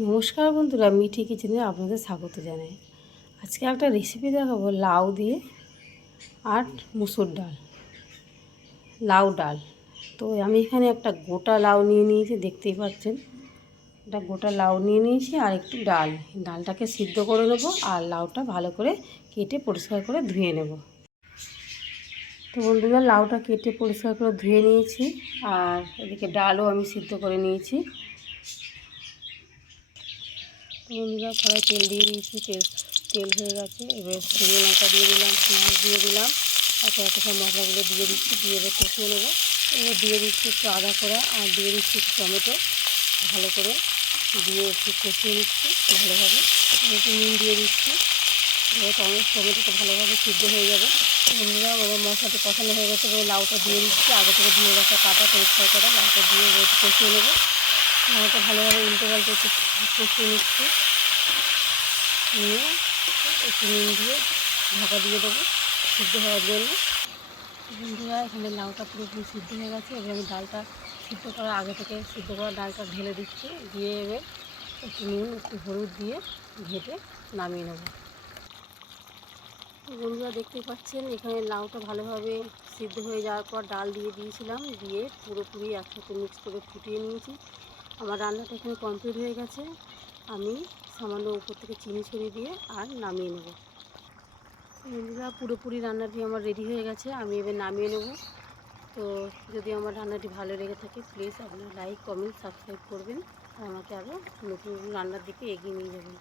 নমস্কার বন্ধুরা, মিঠি কিচেনে আপনাদের স্বাগত জানাই। আজকে একটা রেসিপি দেখাবো লাউ দিয়ে আর মুসুর ডাল, লাউ ডাল। তো আমি এখানে একটা গোটা লাউ নিয়ে নিয়েছি, দেখতেই পাচ্ছেন। একটা গোটা লাউ নিয়ে নিয়েছি আর একটু ডালটাকে সিদ্ধ করে নেবো আর লাউটা ভালো করে কেটে পরিষ্কার করে ধুয়ে নেব। তো বন্ধুরা, লাউটা কেটে পরিষ্কার করে ধুয়ে নিয়েছি আর এদিকে ডালও আমি সিদ্ধ করে নিয়েছি। বন্ধুরা, কড়াই তেল দিয়ে দিয়েছি, তেল হয়ে গেছে। এবার শুকনো লঙ্কা দিয়ে দিলাম, পেঁয়াজ দিয়ে দিলাম, এত সব মশলাগুলো দিয়ে দিচ্ছি, দিয়ে এবার কষিয়ে নেবো। এবার দিয়ে দিচ্ছি একটু আদা করা আর দিয়ে দিচ্ছি টমেটো, ভালো করে দিয়ে একটু কষিয়ে নিচ্ছি ভালোভাবে। একটু নুন দিয়ে দিচ্ছি, এবার টমেটোটা ভালোভাবে সিদ্ধ হয়ে যাবে। বন্ধুরা, এবার মশলাটা কষানো হয়ে গেছে, এবার লাউটা দিয়ে দিচ্ছি, আগে থেকে ধুয়ে রাখা কাটা পরিষ্কার করা লাউটা দিয়ে এবার একটু কষিয়ে নেবো। লাউটা ভালোভাবে উল্টে পাল্টে একটু কষিয়ে নিচ্ছি, নিয়ে একটু নুন দিয়ে ঢাকা দিয়ে দেবো সিদ্ধ হওয়ার জন্য। বন্ধুরা, এখানে লাউটা পুরোপুরি সিদ্ধ হয়ে গেছে। এবার আমি ডালটা সিদ্ধ করার আগে থেকে সিদ্ধ করা ডালটা ঢেলে দিচ্ছি, দিয়ে এবার একটু নুন একটু হলুদ দিয়ে ঘেটে নামিয়ে নেব। বন্ধুরা, দেখতেই পাচ্ছেন এখানে লাউটা ভালোভাবে সিদ্ধ হয়ে যাওয়ার পর ডাল দিয়ে দিয়েছিলাম, দিয়ে পুরোপুরি একসাথে মিক্স করে ফুটিয়ে নিয়েছি। আমার রান্নাটা এখানে কমপ্লিট হয়ে গেছে। আমি সামান্য উপর থেকে চিনি ছড়িয়ে দিয়ে আর নামিয়ে নেব। বন্ধুরা, পুরোপুরি রান্নাটি আমার রেডি হয়ে গেছে, আমি এবার নামিয়ে নেব। তো যদি আমার রান্নাটি ভালো লেগে থাকে, প্লিজ আপনারা লাইক কমেন্ট সাবস্ক্রাইব করবেন আর আমাকে আরও নতুন রান্নার দিকে এগিয়ে নিয়ে যাবেন।